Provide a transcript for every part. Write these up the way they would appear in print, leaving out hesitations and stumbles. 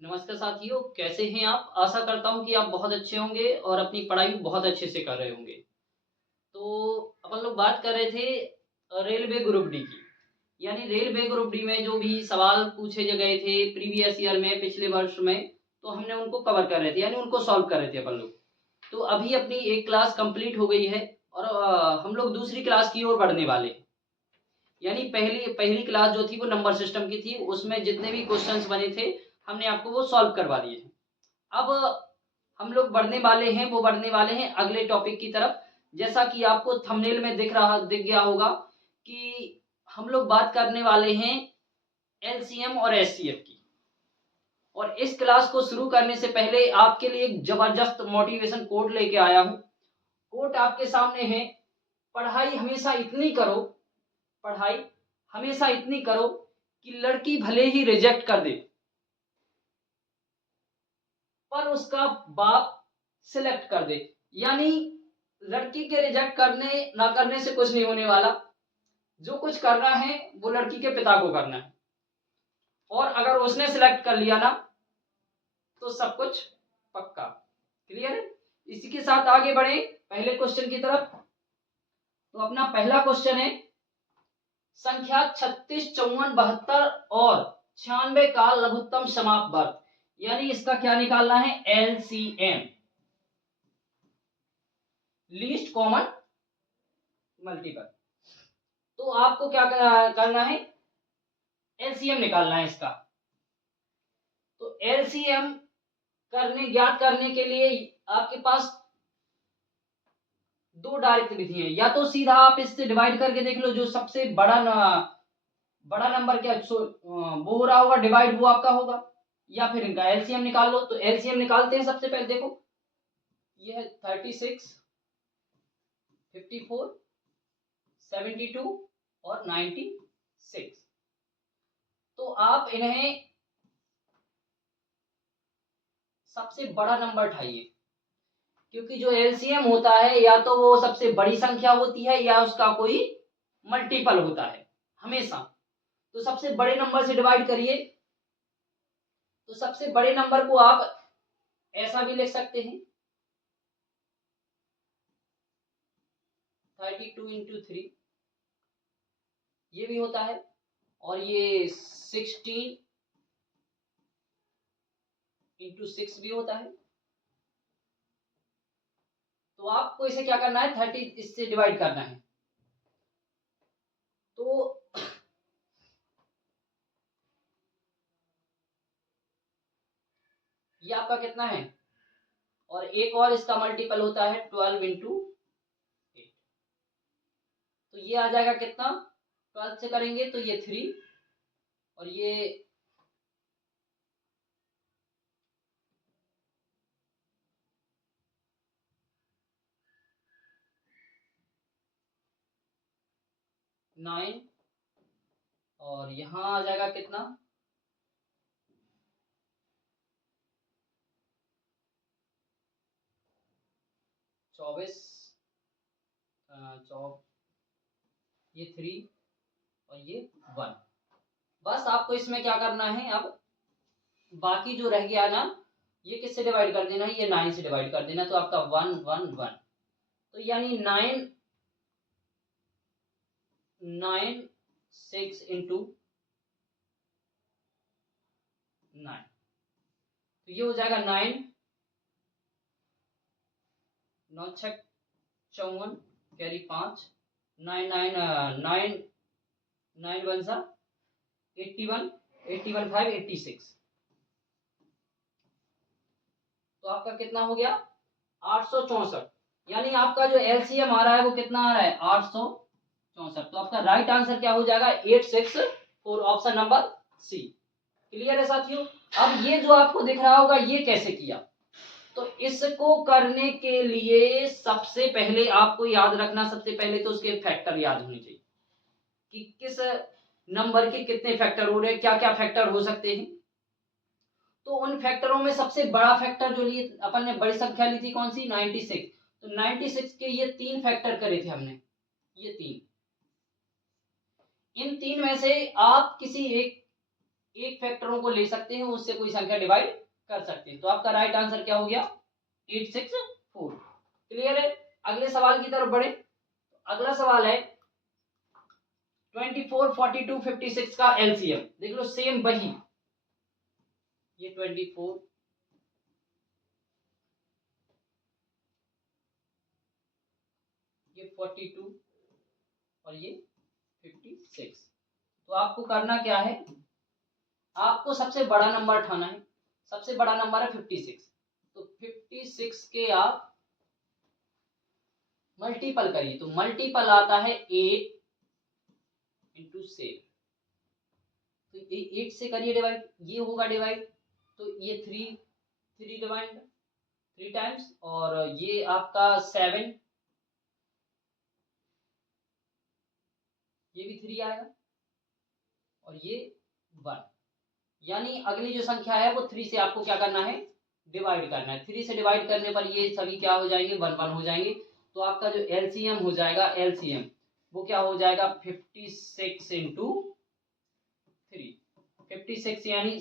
नमस्कार साथियों, कैसे हैं आप? आशा करता हूँ कि आप बहुत अच्छे होंगे और अपनी पढ़ाई भी बहुत अच्छे से कर रहे होंगे। तो अपन लोग बात कर रहे थे रेलवे ग्रुप डी की। यानी रेलवे ग्रुप डी में जो भी सवाल पूछे गए थे प्रीवियस ईयर में, पिछले वर्ष में, तो हमने उनको कवर कर रहे थे, यानी उनको सॉल्व कर रहे थे अपन लोग। तो अभी अपनी एक क्लास कंप्लीट हो गई है और हम लोग दूसरी क्लास की ओर बढ़ने वाले हैं। यानी पहली पहली क्लास जो थी वो नंबर सिस्टम की थी, उसमें जितने भी क्वेश्चंस बने थे हमने आपको वो सॉल्व करवा दिए हैं। अब हम लोग बढ़ने वाले हैं अगले टॉपिक की तरफ। जैसा कि आपको थंबनेल में दिख गया होगा कि हम लोग बात करने वाले हैं एलसीएम और एचसीएफ की। और इस क्लास को शुरू करने से पहले आपके लिए एक जबरदस्त मोटिवेशन कोट लेके आया हूं। कोट आपके सामने है, पढ़ाई हमेशा इतनी करो पढ़ाई हमेशा इतनी करो कि लड़की भले ही रिजेक्ट कर दे पर उसका बाप सिलेक्ट कर दे। यानी लड़की के रिजेक्ट करने ना करने से कुछ नहीं होने वाला। जो कुछ करना है वो लड़की के पिता को करना है, और अगर उसने सिलेक्ट कर लिया ना तो सब कुछ पक्का। क्लियर है? इसी के साथ आगे बढ़े पहले क्वेश्चन की तरफ। तो अपना पहला क्वेश्चन है, संख्या 36, 54, 72 और 96 का लघुत्तम समाप्त वर्ग। यानी इसका क्या निकालना है? LCM, least common multiple. तो आपको क्या करना है? एलसीएम निकालना है इसका। तो एलसीएम ज्ञात करने के लिए आपके पास दो डायरेक्ट विधि है। या तो सीधा आप इससे डिवाइड करके देख लो, जो सबसे बड़ा नंबर क्या वो हो रहा होगा डिवाइड, वो आपका होगा। या फिर इनका एलसीएम निकाल लो। तो एलसीएम निकालते हैं। सबसे पहले देखो, ये है 36, 54, 72 और 96। तो आप इन्हें सबसे बड़ा नंबर उठाइए, क्योंकि जो एलसीएम होता है या तो वो सबसे बड़ी संख्या होती है या उसका कोई मल्टीपल होता है हमेशा। तो सबसे बड़े नंबर से डिवाइड करिए। तो सबसे बड़े नंबर को आप ऐसा भी लिख सकते हैं, 32 इंटू 3, ये भी होता है। और ये 16 इंटू 6 भी होता है। तो आपको इसे क्या करना है? 30 इससे डिवाइड करना है। तो ये आपका कितना है? और एक और इसका मल्टीपल होता है 12 इंटू 8। तो ये आ जाएगा कितना? 12 से करेंगे तो ये 3, और ये 9, और यहां आ जाएगा कितना? 24, ये 3 और ये 1। बस आपको इसमें क्या करना है? अब बाकी जो रह गया ना, ये किससे डिवाइड कर देना है? ये 9 से डिवाइड कर देना। तो आपका 1 1 1। तो यानी 9 6 इंटू 9। तो ये हो जाएगा 9 9 6 54, कैरी 5, 9 9 9 9 1 सा 81, 81 5 86। तो आपका कितना हो गया? 864। यानी आपका जो एलसीएम आ रहा है वो कितना आ रहा है? 864। तो आपका राइट आंसर क्या हो जाएगा? 864, ऑप्शन नंबर सी। क्लियर है साथियों? अब ये जो आपको दिख रहा होगा, ये कैसे किया? तो इसको करने के लिए सबसे पहले आपको याद रखना, सबसे पहले तो उसके फैक्टर याद होने चाहिए कि किस नंबर के कितने फैक्टर हो रहे हैं, क्या क्या फैक्टर हो सकते हैं। तो उन फैक्टरों में सबसे बड़ा फैक्टर जो लिए अपन ने, बड़ी संख्या ली थी कौन सी? 96। तो 96 के ये 3 फैक्टर करे थे हमने, ये 3। इन 3 में से आप किसी एक फैक्टरों को ले सकते हैं, उससे कोई संख्या डिवाइड कर सकते हैं। तो आपका राइट आंसर क्या हो गया? 864। क्लियर है? अगले सवाल की तरफ बढ़े। अगला सवाल है 24, 42, 56 का एलसीएम। देख लो सेम वही, ये 24, ये 42 और ये 56। तो आपको करना क्या है, आपको सबसे बड़ा नंबर उठाना है। सबसे बड़ा नंबर है 56। तो 56 के आप मल्टीपल करिए, तो मल्टीपल आता है 8 इंटू 7। तो ये 8 से करिए डिवाइड, ये होगा डिवाइड, तो ये 3 डिवाइड 3 टाइम्स, और ये आपका 7, ये भी 3 आएगा, और ये 1। यानी अगली जो संख्या है वो 3 से आपको क्या करना है, डिवाइड करना है। 3 से डिवाइड करने पर ये सभी क्या हो जाएंगे, 1 1 हो जाएंगे। तो आपका जो एलसीएम हो जाएगा, एलसीएम वो क्या हो जाएगा, 56 इंटू 3। 56 यानी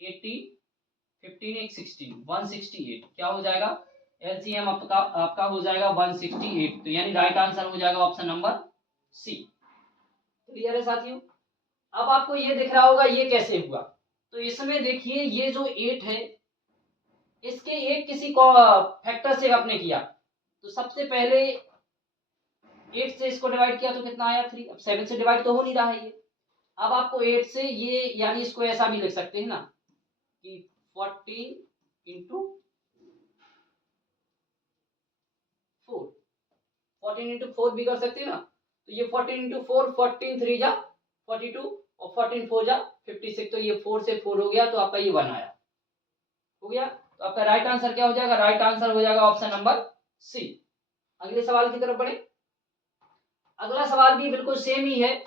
80, 15 एक 16, 168 क्या हो जाएगा, एलसीएम आपका हो जाएगा 168। तो यानी राइट आंसर हो जाएगा ऑप्शन नंबर सी। क्लियर है साथियों? अब आपको ये दिख रहा होगा ये कैसे हुआ। तो इसमें देखिए ये जो 8 है, इसके एक किसी को फैक्टर से आपने किया, तो सबसे पहले 8 से इसको डिवाइड किया तो कितना आया, 3। अब 7 से डिवाइड तो हो नहीं रहा है ये। अब आपको 8 से ये, यानी इसको ऐसा भी लिख सकते हैं ना कि 14 इंटू 4, 14 इंटू 4 भी कर सकते हैं ना। तो ये 14 इंटू 4, 14 3 जा 42 और 14 4 जा 56। तो ये 4 से 4 हो गया, तो आपका ये 1 आया, हो गया। तो आपका राइट आंसर क्या हो जाएगा, राइट आंसर हो जाएगा ऑप्शन नंबर सी। अगले सवाल की तरफ बढ़े। अगला सवाल भी बिल्कुल सेम ही है,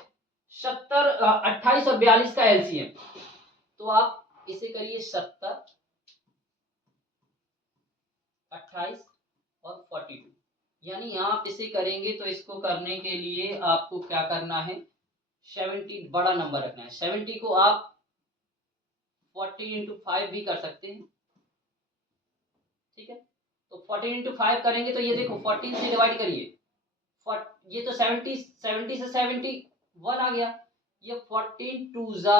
70, 28 और 42 का एलसीएम। तो आप इसे करिए 70, 28 और 42। यानी आप इसे करेंगे तो इसको करने के लिए आपको क्या करना है, 70 बड़ा नंबर रखना है। 70 को आप 40 इंटू 5 भी कर सकते हैं, ठीक है। तो 14 इंटू 5 करेंगे तो ये देखो 14 से डिवाइड करिए, ये तो 70 से 71 आ गया। ये 14 2 जा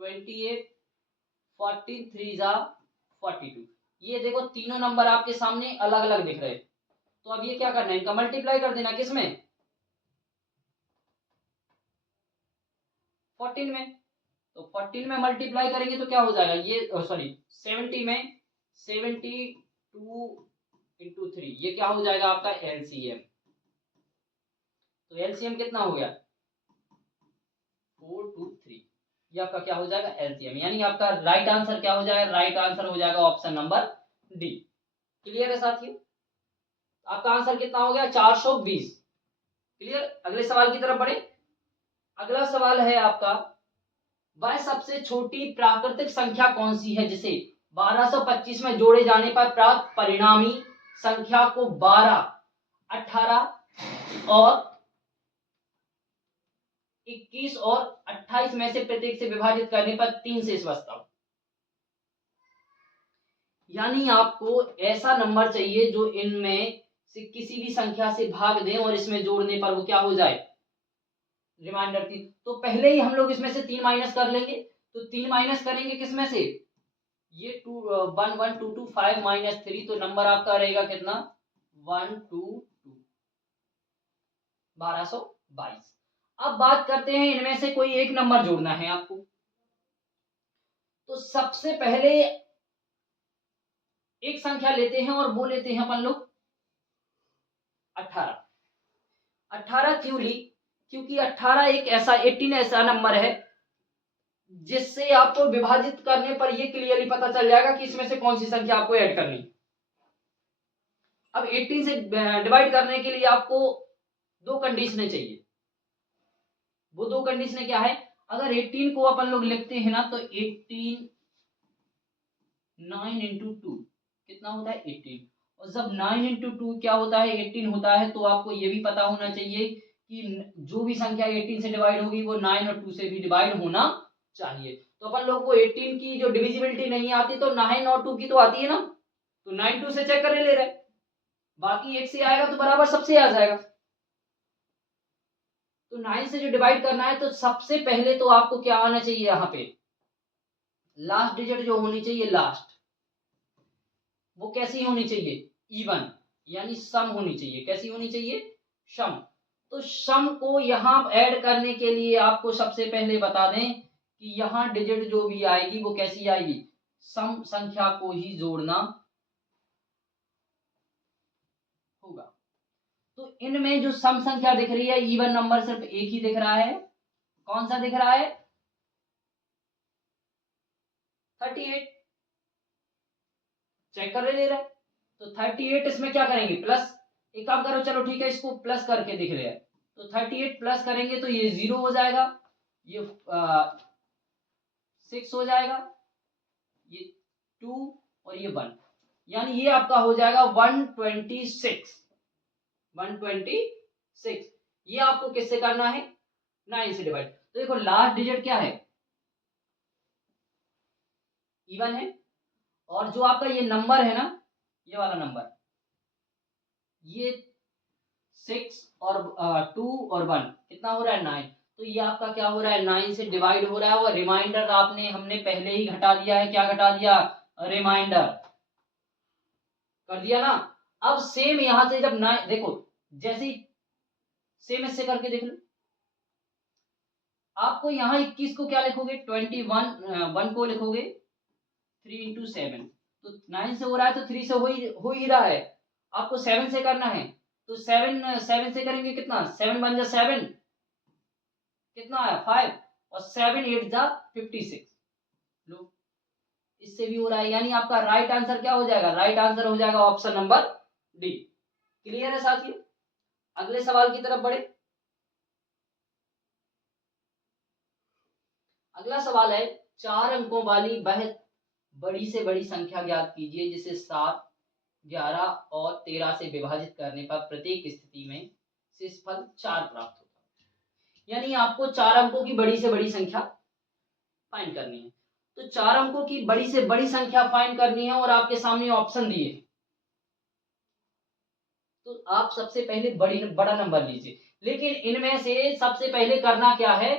28, 14 3 जा 42। ये देखो तीनों नंबर आपके सामने अलग अलग दिख रहे हैं। तो अब ये क्या करना है, इनका मल्टीप्लाई कर देना, किसमें, 14 में। तो 14 में मल्टीप्लाई करेंगे तो क्या हो जाएगा, ये सॉरी 70 में 72 इंटू 3, ये क्या हो जाएगा आपका एलसीएम। तो एलसीएम कितना हो गया, 423। ये आपका क्या हो जाएगा, एलसीएम। यानी आपका राइट आंसर क्या हो जाएगा, राइट आंसर हो जाएगा ऑप्शन नंबर डी। क्लियर है साथियों? आपका आंसर कितना हो गया, 420। क्लियर? अगले सवाल की तरफ बढ़े। अगला सवाल है आपका, वह सबसे छोटी प्राकृतिक संख्या कौन सी है जिसे 1225 में जोड़े जाने पर प्राप्त परिणामी संख्या को 12, 18 और 21 और 28 में से प्रत्येक से विभाजित करने पर 3 से बचता हो। यानी आपको ऐसा नंबर चाहिए जो इनमें से किसी भी संख्या से भाग दें और इसमें जोड़ने पर वो क्या हो जाए, रिमाइंडर 3। तो पहले ही हम लोग इसमें से 3 माइनस कर लेंगे। तो 3 माइनस करेंगे किसमें से, ये 2 1 1 2 2 5 माइनस 3, तो नंबर आपका रहेगा कितना, 1 2 2, 1222। अब बात करते हैं इनमें से कोई एक नंबर जोड़ना है आपको। तो सबसे पहले एक संख्या लेते हैं और वो लेते हैं अपन लोग 18। 18 क्यों ली, क्योंकि 18 एक ऐसा 18 ऐसा नंबर है जिससे आपको विभाजित करने पर यह क्लियरली पता चल जाएगा कि इसमें से कौन सी संख्या आपको ऐड करनी। अब 18 से डिवाइड करने के लिए आपको दो कंडीशनें चाहिए। वो दो कंडीशनें क्या है, अगर 18 को अपन लोग लिखते हैं ना तो 18 9 इंटू 2 कितना होता है 18, और जब 9 इंटू 2 क्या होता है 18 होता है, तो आपको ये भी पता होना चाहिए कि जो भी संख्या 18 से डिवाइड होगी वो 9 और 2 से भी डिवाइड होना चाहिए। तो अपन लोग को 18 की जो डिविजिबिलिटी नहीं आती तो 9 और 2 की तो आती है ना, तो 9 2 से चेक कर ले रहे, बाकी 8 से आएगा तो बराबर सबसे आ जाएगा। तो 9 से जो डिवाइड करना है तो सबसे पहले तो आपको क्या आना चाहिए, यहाँ पे लास्ट डिजिट जो होनी चाहिए लास्ट, वो कैसी होनी चाहिए, इवन, यानी सम होनी चाहिए। कैसी होनी चाहिए, सम। तो सम को यहां ऐड करने के लिए आपको सबसे पहले बता दें कि यहां डिजिट जो भी आएगी वो कैसी आएगी, सम संख्या को ही जोड़ना होगा। तो इनमें जो सम संख्या दिख रही है, इवन नंबर सिर्फ एक ही दिख रहा है। कौन सा दिख रहा है, 38। चेक कर ले रहा है तो 38, इसमें क्या करेंगे प्लस, एक काम करो, चलो ठीक है इसको प्लस करके दिख रहे हैं, तो 38 प्लस करेंगे तो ये 0 हो जाएगा, ये 6 हो जाएगा, ये 2 और ये 1, यानी ये आपका हो जाएगा 126। 126 ये आपको किससे करना है, 9 से डिवाइड। तो देखो लास्ट डिजिट क्या है, इवन है, और जो आपका ये नंबर है ना, ये वाला नंबर, ये 6 और 2 और 1 कितना हो रहा है, 9। तो ये आपका क्या हो रहा है, 9 से डिवाइड हो रहा है, और रिमाइंडर आपने हमने पहले ही घटा दिया है। क्या घटा दिया, रिमाइंडर कर दिया ना। अब सेम यहां से जब 9 देखो, जैसे ही सेम इससे करके देख लो, आपको यहाँ 21 को क्या लिखोगे, 21 1 को लिखोगे 3 इंटू 7, तो 9 से हो रहा है तो 3 से हो ही रहा है, आपको 7 से करना है, तो 7 से करेंगे कितना, 7 बन जा 7, कितना आया 5, और 7 8 जा 56। लो इससे भी हो रहा है, यानी आपका राइट आंसर क्या हो जाएगा, राइट आंसर हो जाएगा ऑप्शन नंबर डी। क्लियर है साथियों, अगले सवाल की तरफ बढ़े। अगला सवाल है, 4 अंकों वाली वह बड़ी से बड़ी संख्या ज्ञात कीजिए जिसे 7 11 और 13 से विभाजित करने पर प्रत्येक स्थिति में शेषफल 4 प्राप्त होता है। यानी आपको 4 अंकों की बड़ी से बड़ी संख्या फाइंड करनी है। तो 4 अंकों की बड़ी से बड़ी संख्या फाइंड करनी है और आपके सामने ऑप्शन दिए, तो आप सबसे पहले बड़ा नंबर लीजिए। लेकिन इनमें से सबसे पहले करना क्या है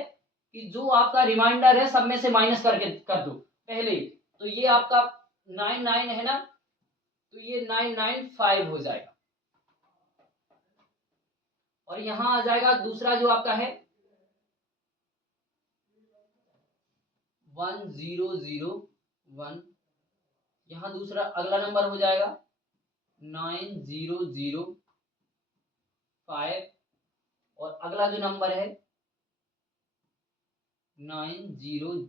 कि जो आपका रिमाइंडर है सब में से माइनस करके कर दो पहले ही। तो ये आपका 9 है ना, तो ये 995 हो जाएगा, और यहां आ जाएगा दूसरा जो आपका है 1001, यहां दूसरा अगला नंबर हो जाएगा 9005, और अगला जो नंबर है 9009,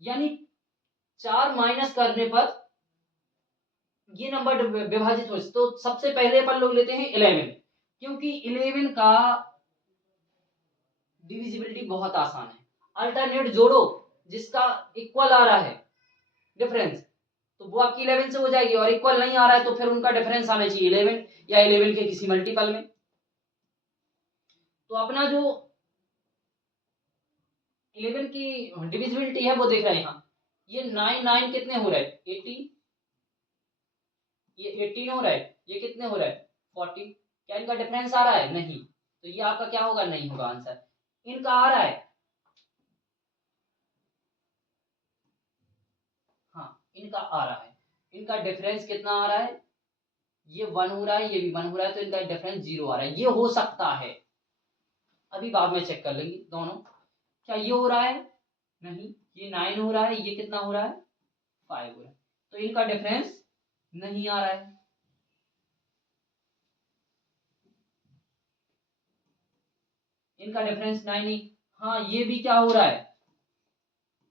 यानी 4 माइनस करने पर ये नंबर विभाजित हो। तो सबसे पहले अपन लोग लेते हैं 11, क्योंकि 11 का डिविजिबिलिटी बहुत आसान है। अल्टरनेट जोड़ो जिसका इक्वल आ रहा है डिफरेंस, तो वो आपकी 11 से हो जाएगी, और इक्वल नहीं आ रहा है तो फिर उनका डिफरेंस आना चाहिए 11 या 11 के किसी मल्टीपल में। तो अपना जो 11 की डिविजिबिलिटी है वो देख रहे हैं यहाँ, ये 9 कितने हो रहे हैं 18, ये 18 हो रहा है, ये कितने हो रहा है 40, क्या इनका डिफरेंस आ रहा है, नहीं, तो ये आपका क्या होगा, नहीं होगा आंसर। इनका आ रहा है, हाँ इनका आ रहा है, इनका डिफरेंस कितना आ रहा है, ये 1 हो रहा है, ये भी 1 हो रहा है, तो इनका डिफरेंस 0 आ रहा है। ये हो सकता है, अभी बाद में चेक कर लेंगे दोनों, क्या ये हो रहा है, नहीं, ये 9 हो रहा है, ये कितना हो रहा है 5 हो रहा है, तो इनका डिफरेंस नहीं आ रहा है। इनका डिफरेंस 9 नहीं, हाँ ये भी क्या हो रहा है,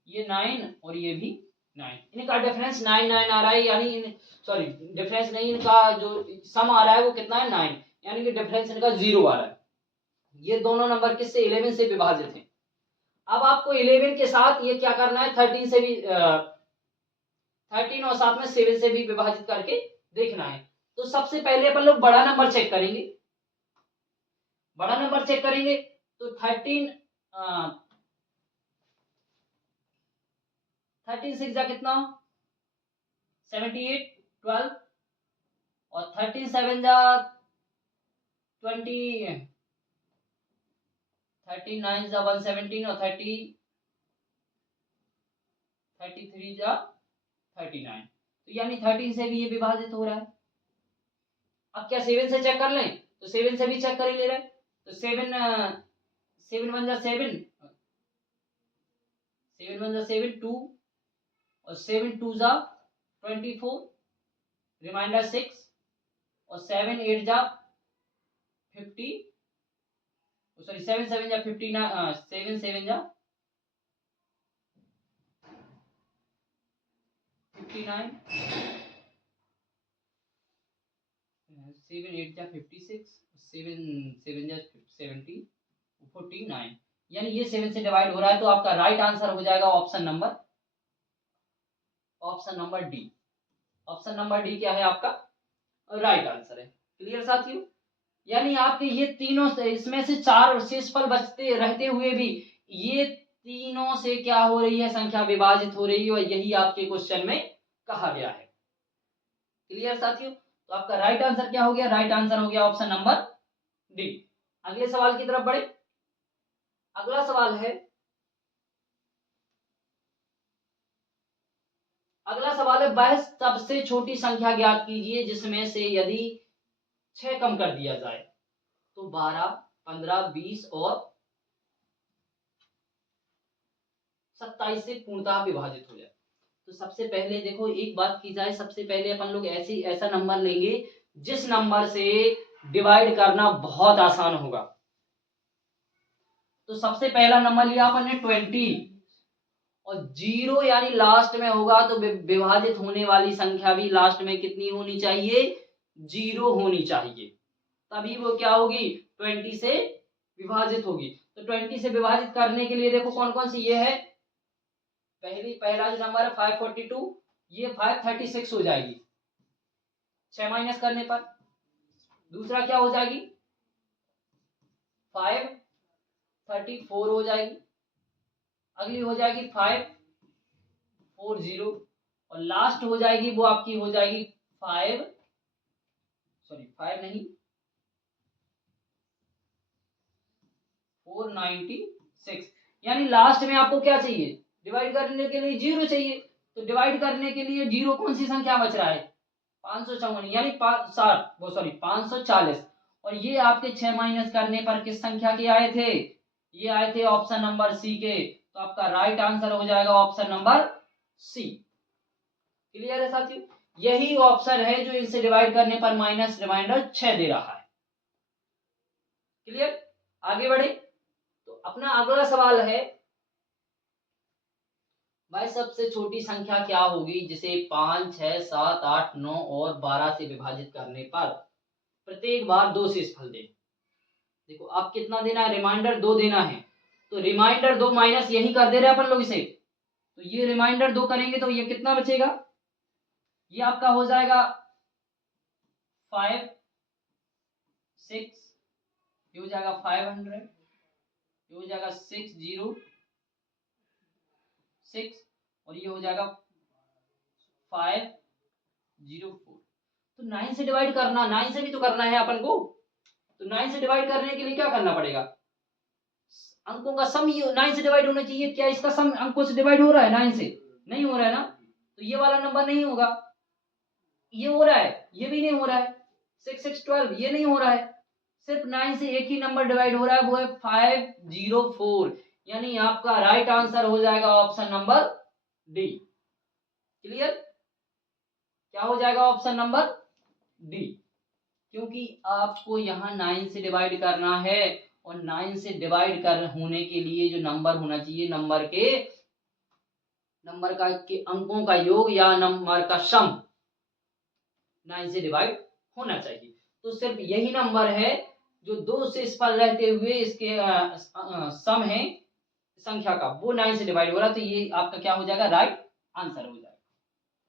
ये 9 और ये भी 9, इनका डिफरेंस 9 आ रहा है, यानी सॉरी डिफरेंस नहीं, इनका जो सम आ रहा है वो कितना है 9, यानी कि डिफरेंस इनका 0 आ रहा है। ये दोनों नंबर किससे 11 से विभाजित हैं। अब आपको 11 के साथ ये क्या करना है, 13 से भी 13 और साथ में 7 से भी विभाजित करके देखना है। तो सबसे पहले अपन लोग बड़ा नंबर चेक करेंगे। बड़ा नंबर चेक करेंगे तो 13 6 जा कितना 78 12 और 13 7 जा 20 13 9 जा 117 और 33 जा 39। तो यानी 13 से भी ये विभाजित हो रहा है। अब क्या 7 से चेक कर लें? तो 7 से भी चेक कर ही ले रहे हैं। तो 7 1 जा 7 7 1 जा 7 2 और 7 2 जा 24 रिमाइंडर 6 और 7 8 जा 50 सॉरी 7 7 जा 59 7 7 जा 59 7 8 जा 56 7 7 जा 70 49। यानी ये 7 से डिवाइड हो रहा है। तो आपका राइट आंसर हो जाएगा option number D. Option number D क्या है आपका राइट आंसर है। क्लियर साथियों? यानी आपके ये तीनों इसमें से 4 शेषफल बचते रहते हुए भी ये तीनों से क्या हो रही है? संख्या विभाजित हो रही है और यही आपके क्वेश्चन में कहा गया है। क्लियर साथियों? तो आपका राइट आंसर क्या हो गया? राइट आंसर हो गया ऑप्शन नंबर डी। अगले सवाल की तरफ बढ़े। अगला सवाल है वह सबसे छोटी संख्या ज्ञात कीजिए जिसमें से यदि 6 कम कर दिया जाए तो 12 15 20 और 27 से पूर्णतः विभाजित हो जाए। तो सबसे पहले देखो एक बात की जाए, सबसे पहले अपन लोग ऐसा नंबर लेंगे जिस नंबर से डिवाइड करना बहुत आसान होगा। तो सबसे पहला नंबर लिया अपन ने 20 और 0 यानी लास्ट में होगा तो विभाजित होने वाली संख्या भी लास्ट में कितनी होनी चाहिए? 0 होनी चाहिए, तभी वो क्या होगी? 20 से विभाजित होगी। तो 20 से विभाजित करने के लिए देखो कौन कौन सी ये है। पहला जो नंबर है 542, ये 536 हो जाएगी 6 माइनस करने पर। दूसरा क्या हो जाएगी? 534 हो जाएगी। अगली हो जाएगी 540 और लास्ट हो जाएगी वो आपकी हो जाएगी 5 नहीं 496। यानी लास्ट में आपको क्या चाहिए? डिवाइड करने के लिए 0 चाहिए। तो डिवाइड करने के लिए 0 कौन सी संख्या बच रहा है? 554 यानी 540। और ये आपके 6 माइनस करने पर किस संख्या के आए थे? ये आए थे ऑप्शन नंबर सी के। तो आपका राइट आंसर हो जाएगा ऑप्शन नंबर सी। क्लियर है साथियों? यही ऑप्शन है जो इनसे डिवाइड करने पर माइनस रिमाइंडर 6 दे रहा है। क्लियर? आगे बढ़े तो अपना अगला सवाल है भाई सबसे छोटी संख्या क्या होगी जिसे 5 6 7 8 9 और 12 से विभाजित करने पर प्रत्येक बार 2 शेषफल दे। देखो अब कितना देना है? रिमाइंडर 2 देना है। तो रिमाइंडर 2 माइनस यही कर दे रहे अपन लोग इसे। तो ये रिमाइंडर 2 करेंगे तो ये कितना बचेगा? ये आपका हो जाएगा 5 6, ये हो जाएगा 500, ये हो जाएगा 606 और ये हो जाएगा 504। तो 9 से डिवाइड करना, 9 से भी तो करना है अपन को। तो 9 से डिवाइड करने के लिए क्या करना पड़ेगा? अंकों का सम 9 से डिवाइड होना चाहिए। क्या इसका सम अंकों से डिवाइड हो रहा है? 9 से नहीं हो रहा है ना। तो ये वाला नंबर नहीं होगा। ये हो रहा है, ये भी नहीं हो रहा है। 6 6 12 ये नहीं हो रहा है। सिर्फ 9 से एक ही नंबर डिवाइड हो रहा है, वो है 504। यानी आपका राइट आंसर हो जाएगा ऑप्शन नंबर डी। क्लियर? क्या हो जाएगा ऑप्शन नंबर डी? क्योंकि आपको यहाँ 9 से डिवाइड करना है और 9 से डिवाइड कर होने के लिए जो नंबर होना चाहिए, नंबर का के अंकों का योग या नंबर का सम 9 से डिवाइड होना चाहिए। तो सिर्फ यही नंबर है जो 2 से शेषफल रहते हुए इसके सम है संख्या का, वो 9 से डिवाइड हो रहा है। तो ये आपका क्या हो जाएगा? राइट आंसर हो जाएगा।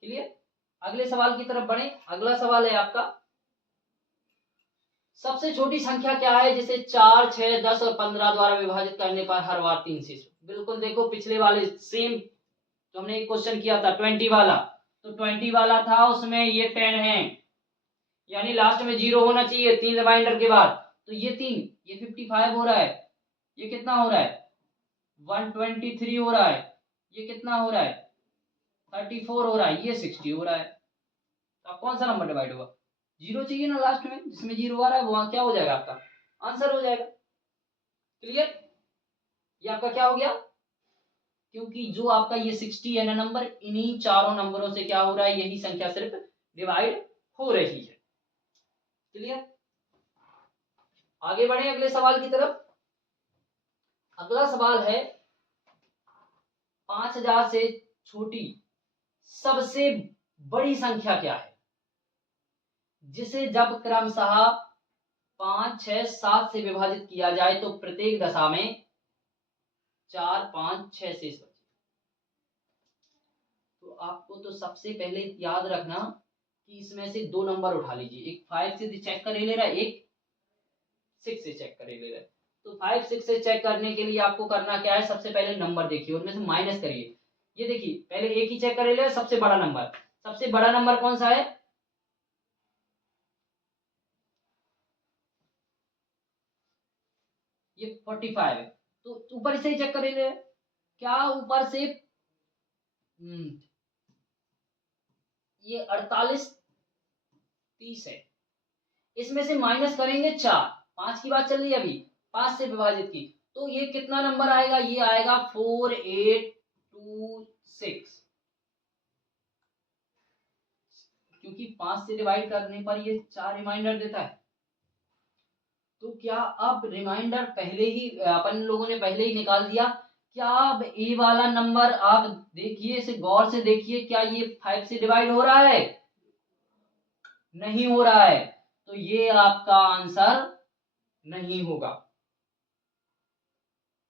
क्लियर। अगले सवाल की तरफ बढ़े। अगला सवाल है आपका, सबसे छोटी संख्या क्या है जिसे 4, 6, 10 और 15 द्वारा विभाजित करने पर हर बार 3 से। बिल्कुल देखो पिछले वाले सेम जो हमने एक क्वेश्चन किया था 20 वाला, तो 20 वाला था उसमें ये 10 है, यानी लास्ट में 0 होना चाहिए 3 रिमाइंडर के बाद, तो ये 3, ये 55 हो रहा है, ये कितना हो रहा है 123 हो रहा है, ये कितना हो रहा है 34 हो रहा है, ये 60 हो रहा है। तो अब कौन सा नंबर डिवाइड होगा, 0 चाहिए ना लास्ट में, जिसमें 0 आ रहा है वहां क्या हो जाएगा आपका आंसर हो जाएगा। क्लियर। ये आपका क्या हो गया, क्योंकि जो आपका ये 60 है ना नंबर, इन्हीं चारों नंबरों से क्या हो रहा है, यही संख्या सिर्फ डिवाइड हो रही है। क्लियर। आगे बढ़े अगले सवाल की तरफ। अगला सवाल है 5000 से छोटी सबसे बड़ी संख्या क्या है जिसे जब क्रमशः 5, 6, 7 से विभाजित किया जाए तो प्रत्येक दशा में 4, 5, 6 शेष बचे। तो आपको तो सबसे पहले याद रखना कि इसमें से 2 नंबर उठा लीजिए, एक 5 से चेक कर ले रहा है, एक 6 से चेक कर ले रहा है। तो 5, 6 से चेक करने के लिए आपको करना क्या है, सबसे पहले नंबर देखिए, उनमें से माइनस करिए। ये देखिए पहले एक ही चेक कर ले रहा है, सबसे बड़ा नंबर, सबसे बड़ा नंबर कौन सा है, ये 45 है, तो ऊपर से ही चेक कर ले रहे हैं क्या, ऊपर से ये 48, 30 है, इसमें से माइनस करेंगे 4, 5 की बात चल रही है अभी, 5 से विभाजित की, तो ये कितना नंबर आएगा, ये आएगा 4826, क्योंकि 5 से डिवाइड करने पर ये 4 रिमाइंडर देता है। तो क्या अब रिमाइंडर पहले ही अपन लोगों ने पहले ही निकाल दिया, क्या अब ए वाला नंबर आप देखिए, इसे गौर से देखिए, क्या ये 5 से डिवाइड हो रहा है, नहीं हो रहा है, तो ये आपका आंसर नहीं होगा।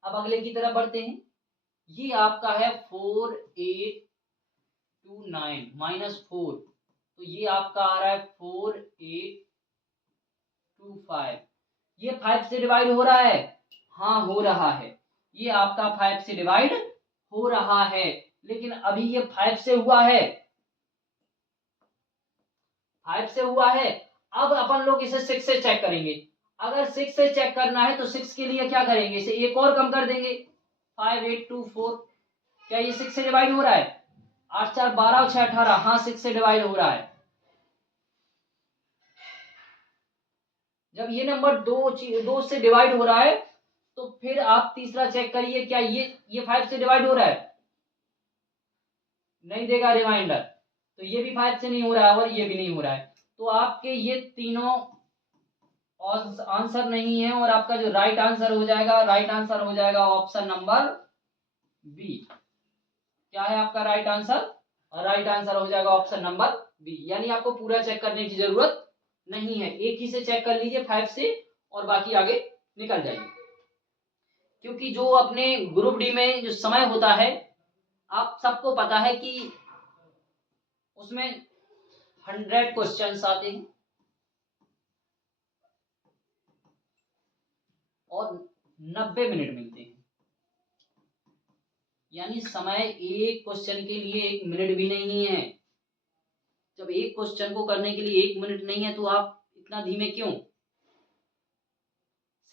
अब अगले की तरफ बढ़ते हैं। ये आपका है 4829 -4, तो ये आपका आ रहा है 4825। ये 5 से डिवाइड हो रहा है, हाँ हो रहा है, ये आपका 5 से डिवाइड हो रहा है, लेकिन अभी ये 5 से हुआ है, 5 से हुआ है। अब अपन लोग इसे 6 से चेक करेंगे। अगर 6 से चेक करना है तो 6 के लिए क्या करेंगे, इसे एक और कम कर देंगे, 5824। क्या ये 6 से डिवाइड हो रहा है, 8, 4, 12 और 6, 18, हाँ 6 से डिवाइड हो रहा है। जब ये नंबर दो से डिवाइड हो रहा है तो फिर आप तीसरा चेक करिए, क्या ये 5 से डिवाइड हो रहा है, नहीं देगा रिमाइंडर, तो ये भी 5 से नहीं हो रहा है और ये भी नहीं हो रहा है, तो आपके ये तीनों आंसर नहीं है, और आपका जो राइट आंसर हो जाएगा ऑप्शन नंबर बी। क्या है आपका राइट आंसर, और राइट आंसर हो जाएगा ऑप्शन नंबर बी, यानी आपको पूरा चेक करने की जरूरत नहीं है, एक ही से चेक कर लीजिए 5 से और बाकी आगे निकल जाइए। क्योंकि जो अपने ग्रुप डी में जो समय होता है आप सबको पता है कि उसमें 100 क्वेश्चंस आते हैं और 90 मिनट मिलते हैं, यानी समय एक क्वेश्चन के लिए 1 मिनट भी नहीं है। जब एक क्वेश्चन को करने के लिए 1 मिनट नहीं है तो आप इतना धीमे क्यों।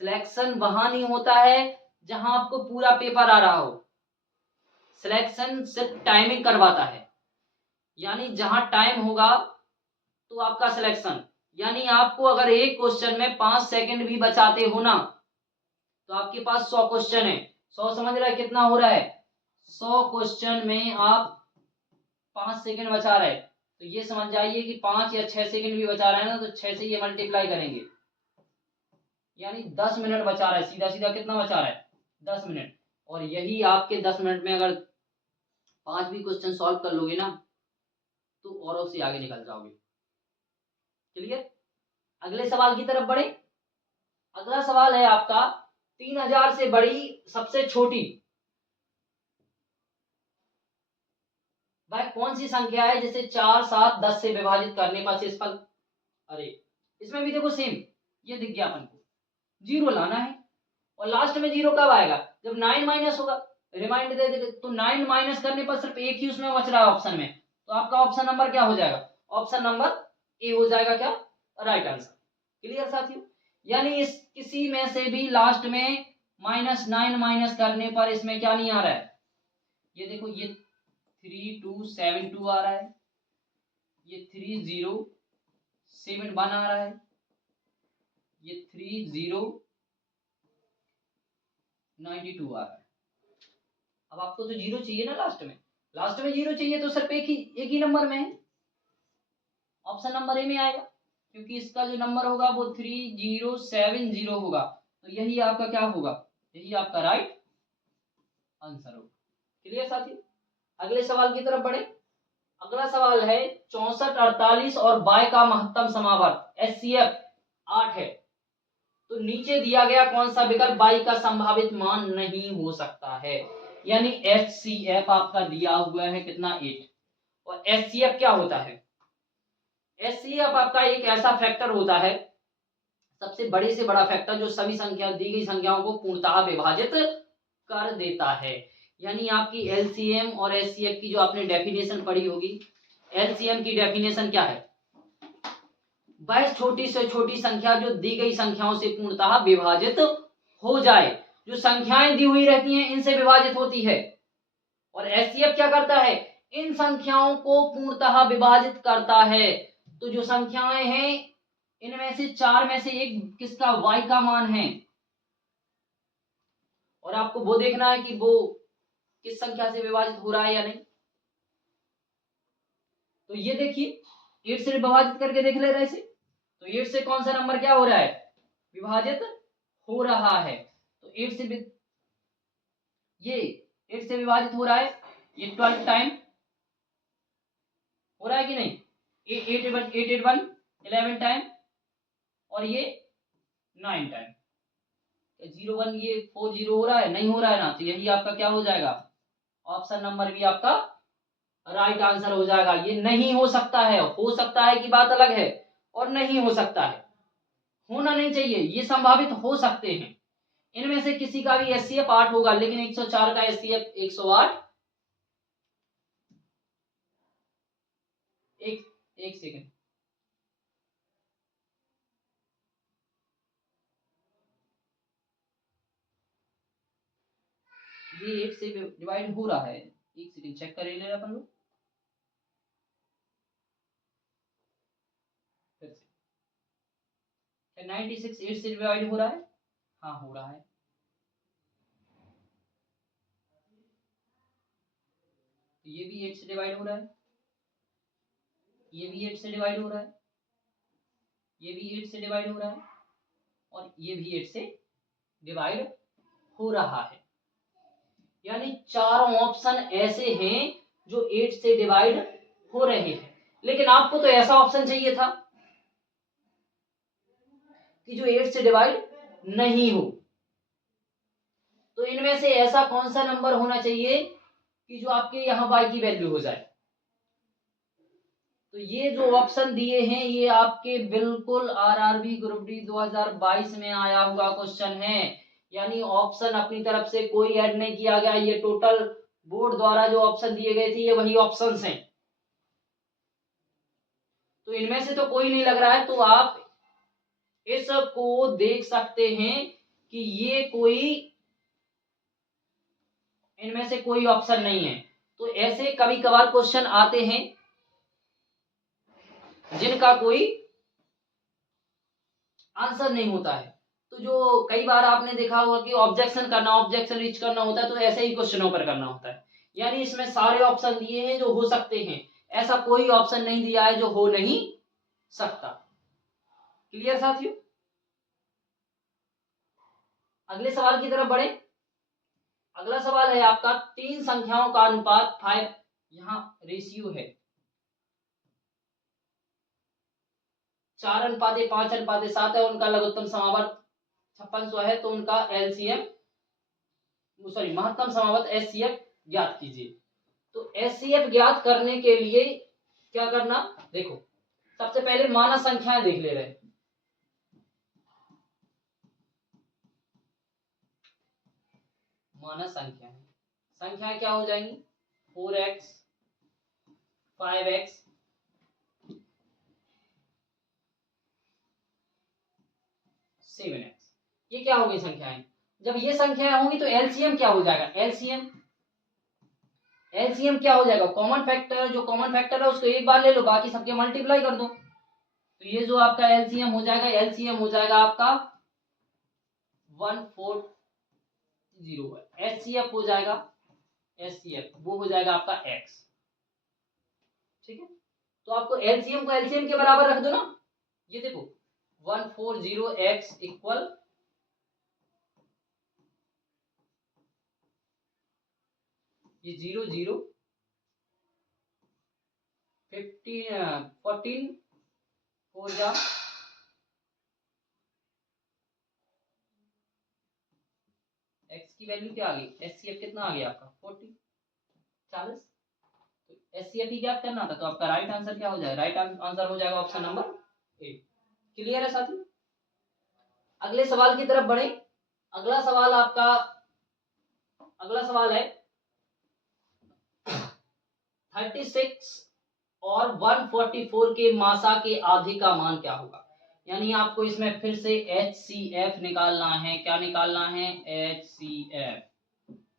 सिलेक्शन वहां नहीं होता है जहां आपको पूरा पेपर आ रहा हो, सिलेक्शन सिर्फ टाइमिंग करवाता है, यानी जहां टाइम होगा तो आपका सिलेक्शन, यानी आपको अगर एक क्वेश्चन में 5 सेकंड भी बचाते हो ना तो आपके पास 100 क्वेश्चन है, 100 समझ रहा है कितना हो रहा है, 100 क्वेश्चन में आप 5 सेकंड बचा रहे, तो ये समझ जाइए कि 5 या 6 सेकंड भी बचा रहे हैं ना, तो 6 से ये मल्टीप्लाई करेंगे, यानी 10 मिनट बचा रहा है, सीधा सीधा कितना बचा रहा है 10 मिनट, और यही आपके 10 मिनट में अगर 5 भी क्वेश्चन सॉल्व कर लोगे ना तो औरों से आगे निकल जाओगे। क्लियर। अगले सवाल की तरफ बढ़े। अगला सवाल है आपका 3000 से बड़ी सबसे छोटी वह कौन सी संख्या है जिसे 4, 7, 10 से विभाजित करने पर शेषफल, अरे इसमें भी देखो सेम, ये दिख गया अपन को, जीरो लाना है। और लास्ट में जीरो कब आएगा, जब 9 माइनस होगा। रिमाइंड दे दे तो 9 माइनस करने पर सिर्फ एक ही उसमें बच रहा है ऑप्शन में, तो आपका ऑप्शन नंबर क्या हो जाएगा, ऑप्शन नंबर ए हो जाएगा, क्या राइट आंसर। क्लियर साथियों, यानी इस किसी में से भी लास्ट में -9 माइनस करने पर इसमें क्या नहीं आ रहा है, ये देखो ये 3272 आ रहा है, ये 3071 आ रहा है, ये 3092 आ रहा है। अब आपको तो जीरो चाहिए ना लास्ट में जीरो चाहिए, तो सिर्फ एक ही नंबर में है, ऑप्शन नंबर ए में आएगा, क्योंकि इसका जो नंबर होगा वो 3070 होगा, तो यही आपका क्या होगा, यही आपका राइट आंसर होगा। क्लियर साथियों, अगले सवाल की तरफ बढ़े। अगला सवाल है 64, 48 और y का महत्तम समावर्त HCF 8 है, तो नीचे दिया गया कौन सा विकल्प y का संभावित मान नहीं हो सकता है। यानी HCF आपका दिया हुआ है कितना 8, और HCF क्या होता है, HCF आपका एक ऐसा फैक्टर होता है, सबसे बड़े से बड़ा फैक्टर, जो सभी संख्या दी गई संख्याओं को पूर्णतः विभाजित कर देता है। यानी आपकी LCM और HCF की जो आपने डेफिनेशन पढ़ी होगी, LCM की डेफिनेशन क्या है, वह छोटी से छोटी संख्या जो दी गई संख्याओं से पूर्णतः विभाजित हो जाए, जो संख्याएं दी हुई रहती हैं इनसे विभाजित होती है। और HCF क्या करता है, इन संख्याओं को पूर्णतः विभाजित करता है। तो जो संख्याएं हैं इनमें से 4 में से एक किसका, y का मान है, और आपको वो देखना है कि वो किस संख्या से विभाजित हो रहा है या नहीं। तो ये देखिए 8 से विभाजित करके देख ले रहे थे, तो 8 से कौन सा नंबर क्या हो रहा है, विभाजित हो रहा है। तो 8 से ये 8 से विभाजित हो रहा है, ये 12 टाइम हो रहा है कि नहीं, 881 11 टाइम, और ये 9 टाइम। 01 ये 40 हो रहा है, नहीं हो रहा है ना, तो यही आपका क्या हो जाएगा, ऑप्शन नंबर भी आपका राइट आंसर हो जाएगा। ये नहीं हो सकता है, हो सकता है की बात अलग है, और नहीं हो सकता है, होना नहीं चाहिए, ये संभावित हो सकते हैं। इनमें से किसी का भी HCF 8 होगा, लेकिन 104 का HCF 108, एक सेकंड, ये 8 से डिवाइड हो रहा है, एक सेकंड चेक कर ले अपन लोग फिर से। 96 8 से डिवाइड हो रहा है, हाँ हो रहा है। तो ये भी 8 से डिवाइड हो रहा है, ये भी 8 से डिवाइड हो रहा है, ये भी 8 से डिवाइड हो रहा है, और ये भी 8 से डिवाइड हो रहा है। यानी चारों ऑप्शन ऐसे हैं जो 8 से डिवाइड हो रहे हैं, लेकिन आपको तो ऐसा ऑप्शन चाहिए था कि जो 8 से डिवाइड नहीं हो। तो इनमें से ऐसा कौन सा नंबर होना चाहिए कि जो आपके यहाँ y की वैल्यू हो जाए। तो ये जो ऑप्शन दिए हैं ये आपके बिल्कुल RRB ग्रुप डी 2022 में आया हुआ क्वेश्चन है। यानी ऑप्शन अपनी तरफ से कोई ऐड नहीं किया गया, ये टोटल बोर्ड द्वारा जो ऑप्शन दिए गए थे ये वही ऑप्शंस हैं। तो इनमें से तो कोई नहीं लग रहा है, तो आप इसको देख सकते हैं कि ये कोई, इनमें से कोई ऑप्शन नहीं है। तो ऐसे कभी कभार क्वेश्चन आते हैं जिनका कोई आंसर नहीं होता है। तो जो कई बार आपने देखा होगा कि ऑब्जेक्शन रीच करना होता है, तो ऐसे ही क्वेश्चनों पर करना होता है। यानी इसमें सारे ऑप्शन दिए हैं जो हो सकते हैं, ऐसा कोई ऑप्शन नहीं दिया है जो हो नहीं सकता। क्लियर साथियों, अगले सवाल की तरफ बढ़े। अगला सवाल है आपका 3 संख्याओं का अनुपात 5, यहां रेशियो है 4:5:7 है, उनका लघुत्तम समावर्त 5600 है, तो उनका LCM सॉरी महत्तम समावर्त HCF ज्ञात कीजिए। तो एचसीएफ ज्ञात करने के लिए क्या करना, देखो सबसे पहले मानक संख्याएं देख ले रहे हैं। मानक संख्याएं क्या हो जाएंगी, 4x 5x 7x, ये क्या होगी संख्याएं। जब ये संख्याएं होंगी तो एलसीएम क्या हो जाएगा, एलसीएम क्या हो जाएगा, कॉमन फैक्टर, जो कॉमन फैक्टर है उसको एक बार ले लो, बाकी सबके मल्टीप्लाई कर दो। तो ये जो आपका एलसीएम हो जाएगा, एलसीएम हो जाएगा आपका 140, एचसीएफ हो जाएगा, एचसीएफ वो हो जाएगा आपका x। ठीक है, तो आपको एलसीएम को एलसीएम के बराबर रख दो ना। ये देखो 140x इक्वल ये 0 0 15 14 4 जा x की वैल्यू क्या आ गई, एचसीएफ कितना आ गया आपका 40। तो एचसीएफ ही ज्ञात करना था, तो आपका राइट आंसर क्या हो जाएगा, राइट आंसर हो जाएगा ऑप्शन नंबर ए। क्लियर है साथी। अगले सवाल की तरफ बढ़े। अगला सवाल है 36 और 144 के मासा के आधे का मान क्या होगा। यानी आपको इसमें फिर से HCF निकालना है। क्या निकालना है, HCF।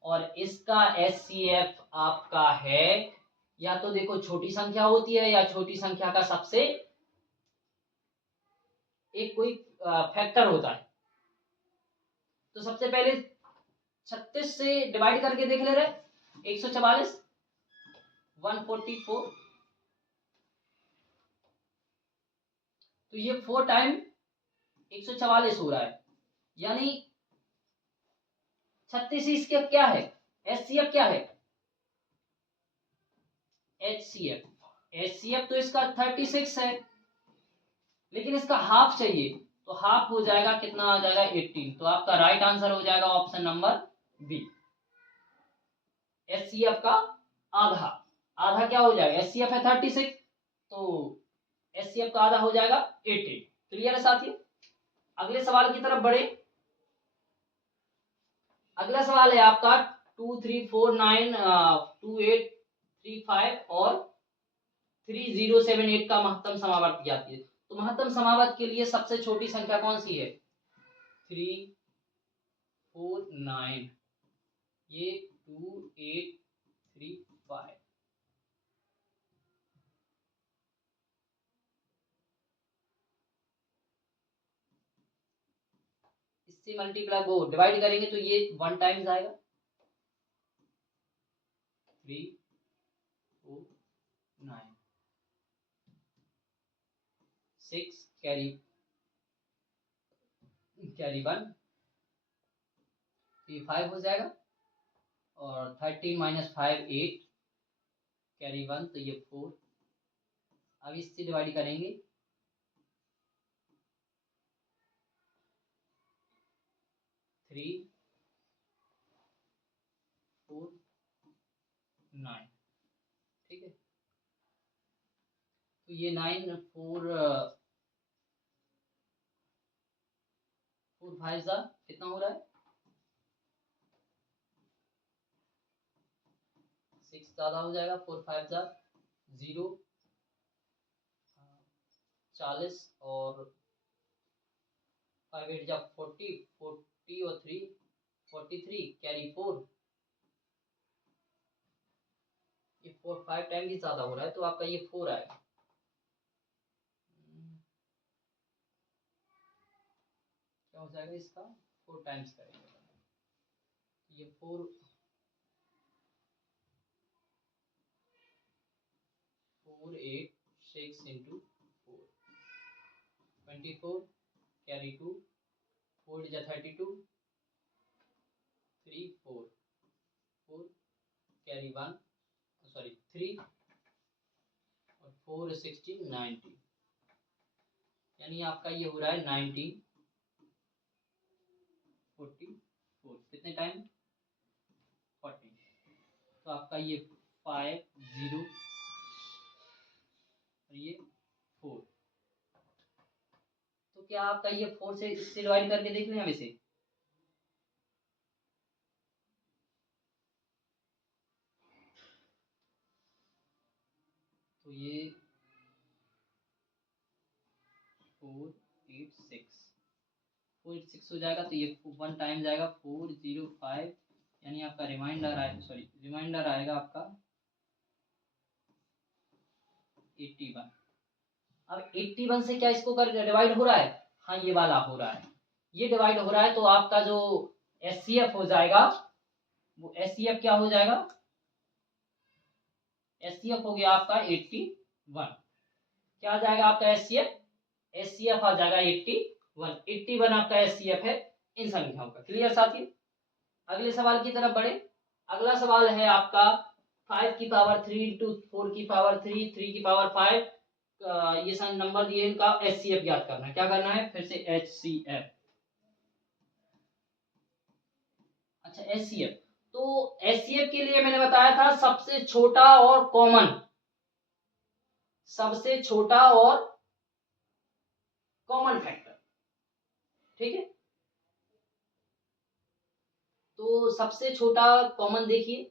और इसका HCF आपका है, या तो देखो छोटी संख्या होती है या छोटी संख्या का सबसे एक कोई फैक्टर होता है। तो सबसे पहले 36 से डिवाइड करके देख ले रहे, 144 144, तो ये 4 टाइम 144 हो रहा है। यानी 36 इसके क्या है, एचसीएफ क्या है, एचसीएफ तो इसका 36 है, लेकिन इसका हाफ चाहिए, तो हाफ हो जाएगा कितना आ जाएगा 18। तो आपका राइट आंसर हो जाएगा ऑप्शन नंबर बी, एचसीएफ का आधा। आधा क्या हो जाएगा, एचसीएफ है 36, तो एचसीएफ का आधा हो जाएगा 18। क्लियर है साथियों। अगले सवाल की तरफ बढ़े। अगला सवाल है आपका 2 3 4 9 2 8 3 5 और 3078 का महत्तम समावर्त ज्ञात कीजिए। तो महत्तम समावर्त के लिए सबसे छोटी संख्या कौन सी है, 3 4 9, ये 2 8 3 5। इससे मल्टीप्लाई वो डिवाइड करेंगे तो ये 1 टाइम्स आएगा, 3 4 9 6 कैरी 1, ये 5 हो जाएगा, और 13 माइनस 5 8 कैरी 1, तो ये 4। अब इससे डिवाइड करेंगे, 3 4 9। ठीक है, तो ये 9 4 4 5 कितना हो रहा है, 6 ज़्यादा हो जाएगा, 4 5 0 40, और 5 8 40 40 और 3 43 कैरी 4। ये 4 5 टाइम भी ज़्यादा हो रहा है, तो आपका ये 4 आएगा। क्या हो जाएगा इसका, 4 टाइम्स करेंगे, ये 4 8 6 इंटू 4 24 कैरी 2 4 32 3 4 4 कैरी 1 सॉरी 3 और 4 16 19। यानी आपका ये हो रहा है 1944। कितने टाइम 40, तो आपका ये 5 0 और ये 4। तो क्या आपका ये 4 से इससे डिवाइड करके देख लें हम इसे। तो ये 4 8 6 हो जाएगा। तो ये 1 टाइम जाएगा 405, यानी आपका रिमाइंडर आएगा आपका 81। अब 81 से क्या इसको कर डिवाइड हो रहा है? हाँ, ये वाला हो रहा है, ये डिवाइड हो रहा है। तो आपका जो एचसीएफ हो जाएगा, वो एचसीएफ क्या हो जाएगा? एचसीएफ हो गया आपका 81। क्या आ जाएगा आपका एचसीएफ? एचसीएफ आ जाएगा 81 आपका एचसीएफ है इन संख्याओं का। क्लियर साथियों? अगले सवाल की तरफ बढ़े। अगला सवाल है आपका 5 की पावर 3 इंटू 4 की पावर 3 3 की पावर 5, ये सारे नंबर दिए, इनका एचसीएफ ज्ञात करना है। क्या करना है? फिर से एचसीएफ। अच्छा, एचसीएफ। तो एचसीएफ के लिए मैंने बताया था सबसे छोटा और कॉमन, सबसे छोटा और कॉमन फैक्टर। ठीक है, तो सबसे छोटा कॉमन देखिए,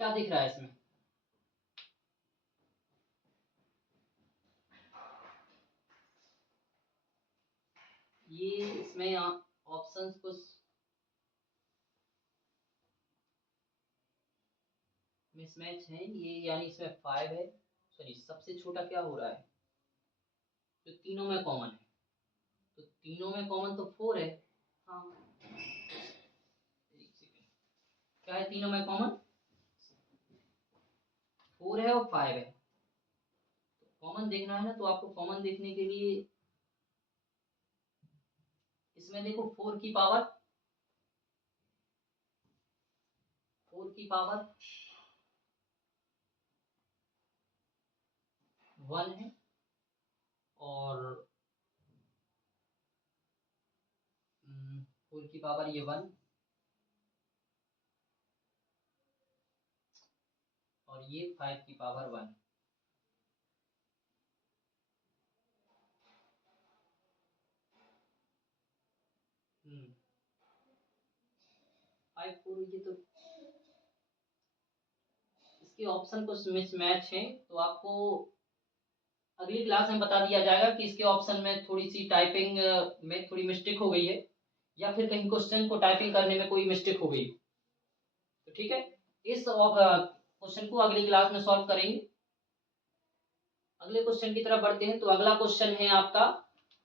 क्या दिख रहा है इसमें? ये इसमें ऑप्शंस कुछ मिसमैच है ये, यानी इसमें 5 है। सॉरी, सबसे छोटा क्या हो रहा है? जो तीनों में कॉमन है, तो तीनों में कॉमन तो 4 है। हाँ, एक सेकेंड, क्या है तीनों में कॉमन? 4 है और 5 है। तो कॉमन देखना है ना, तो आपको कॉमन देखने के लिए इसमें देखो 4 की पावर 1 है, और 4 की पावर ये 1, और ये 5 की पावर 1। 5 4, ये तो इसके ऑप्शन कुछ मिसमैच हैं, तो आपको अगली क्लास में बता दिया जाएगा कि इसके ऑप्शन में थोड़ी सी टाइपिंग में थोड़ी मिस्टेक हो गई है, या फिर कहीं क्वेश्चन को टाइपिंग करने में कोई मिस्टेक हो गई। तो ठीक है, इस क्वेश्चन को अगली क्लास में सॉल्व करेंगे। अगले क्वेश्चन की तरफ बढ़ते हैं। तो अगला क्वेश्चन है आपका,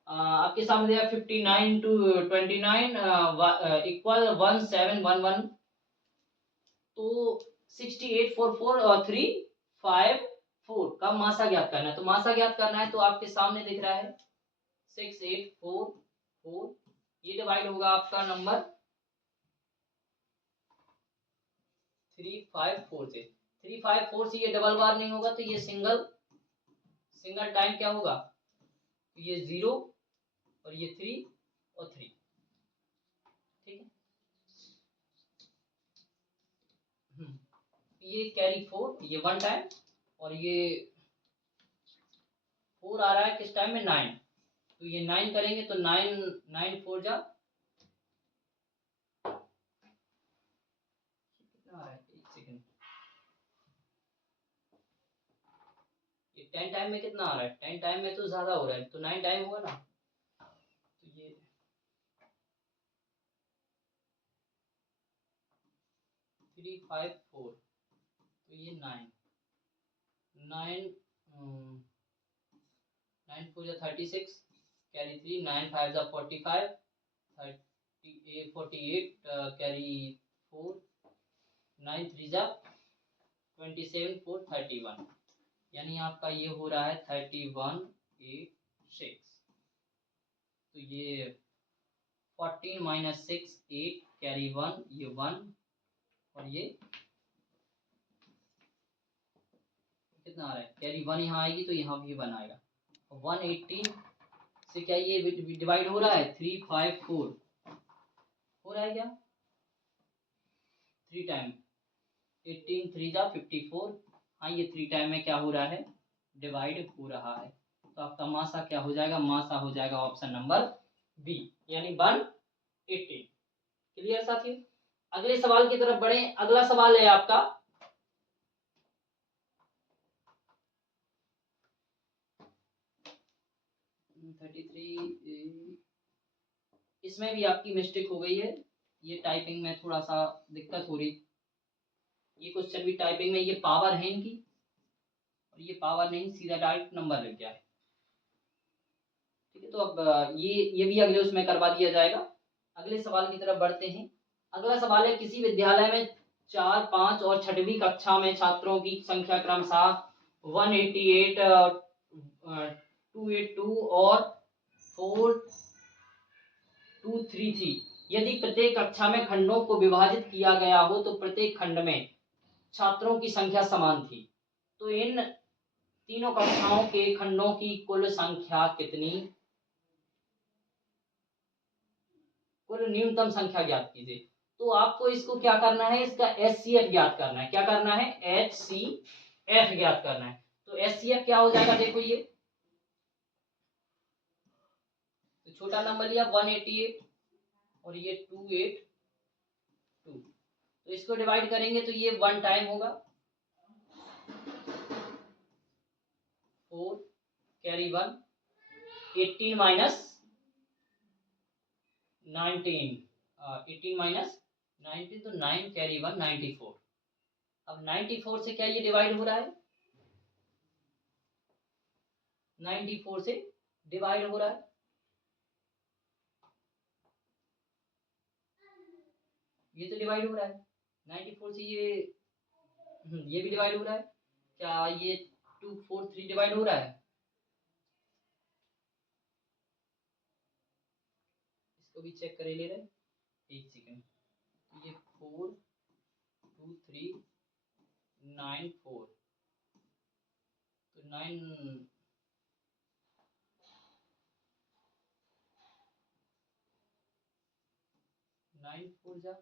आपके सामने है 59 टू 29 इक्वल 1711। तो 6844 और 354 का मासा ज्ञात करना है। तो मासा ज्ञात करना है, तो आपके सामने दिख रहा है 6844, ये डिवाइड होगा आपका नंबर 354 से। 354 से ये डबल बार नहीं होगा, तो ये सिंगल टाइम क्या होगा? तो ये 0 और ये 3 और 3। ठीक है, ये कैरी 4, ये 1 टाइम, और ये 4 आ रहा है किस टाइम में? 9। तो ये 9 करेंगे तो 9 9 4 जा कितना आ रहा है? एक सेकंड, ये 10 टाइम में कितना आ रहा है? 10 टाइम में तो ज्यादा हो रहा है, तो 9 टाइम होगा ना। तो ये 354, तो ये 9 9 9 4 जा 36, कैरी 3, 9 5 जा 45, 48 कैरी 4, 9 3 जा 27 4 31, यानी आपका ये हो रहा है 31 8 6। तो ये 14 माइनस 6 8 कैरी 1, ये 1, और ये कितना आ रहा है? कैरी 1 यहाँ आएगी तो यहाँ भी 1 आएगा। 118 से क्या ये डिवाइड हो रहा है? 354 हो रहा है क्या? 3 टाइम 18 3 जा 54। हाँ, ये 3 टाइम में क्या हो रहा है, डिवाइड हो रहा है। तो आपका मासा क्या हो जाएगा, मासा हो जाएगा ऑप्शन नंबर बी, यानी 180। क्लियर साथियों। अगले सवाल की तरफ बढ़े। अगला सवाल है आपका 33। इसमें भी आपकी मिस्टेक हो गई है, ये टाइपिंग में थोड़ा सा दिक्कत हो रही। ये क्वेश्चन भी टाइपिंग में, ये पावर है इनकी, और ये पावर नहीं, सीधा डायरेक्ट नंबर लग गया है। ठीक है, तो अब ये भी अगले उसमें करवा दिया जाएगा। अगले सवाल की तरफ बढ़ते हैं। अगला सवाल है, किसी विद्यालय में 4, 5 और 6वीं कक्षा में छात्रों की संख्या क्रमशः 188, 282 और 423 थी। यदि प्रत्येक कक्षा में खंडों को विभाजित किया गया हो तो प्रत्येक खंड में छात्रों की संख्या समान थी। तो इन तीनों कक्षाओं के खंडों की कुल संख्या कितनी, कुल न्यूनतम संख्या ज्ञात कीजिए। तो आपको इसको क्या करना है, इसका एचसीएफ ज्ञात करना है। क्या करना है, एचसीएफ ज्ञात करना है। तो एचसीएफ क्या हो जाएगा, देखो ये तो छोटा नंबर लिया 188 और ये 282, तो इसको डिवाइड करेंगे तो ये 1 टाइम होगा, 4 कैरी 1, 18 माइनस 19, 18 माइनस 19 तो 9 कैरी 1 94। अब 94 से क्या ये डिवाइड हो रहा है, 94 से डिवाइड हो रहा है, ये तो डिवाइड हो रहा है 94 से, ये भी डिवाइड हो रहा है। क्या ये 243 डिवाइड हो रहा है, इसको भी चेक करे ले रहे, एक सेकेंड। ये 4 2 3 9 4, तो 9 9 4 जा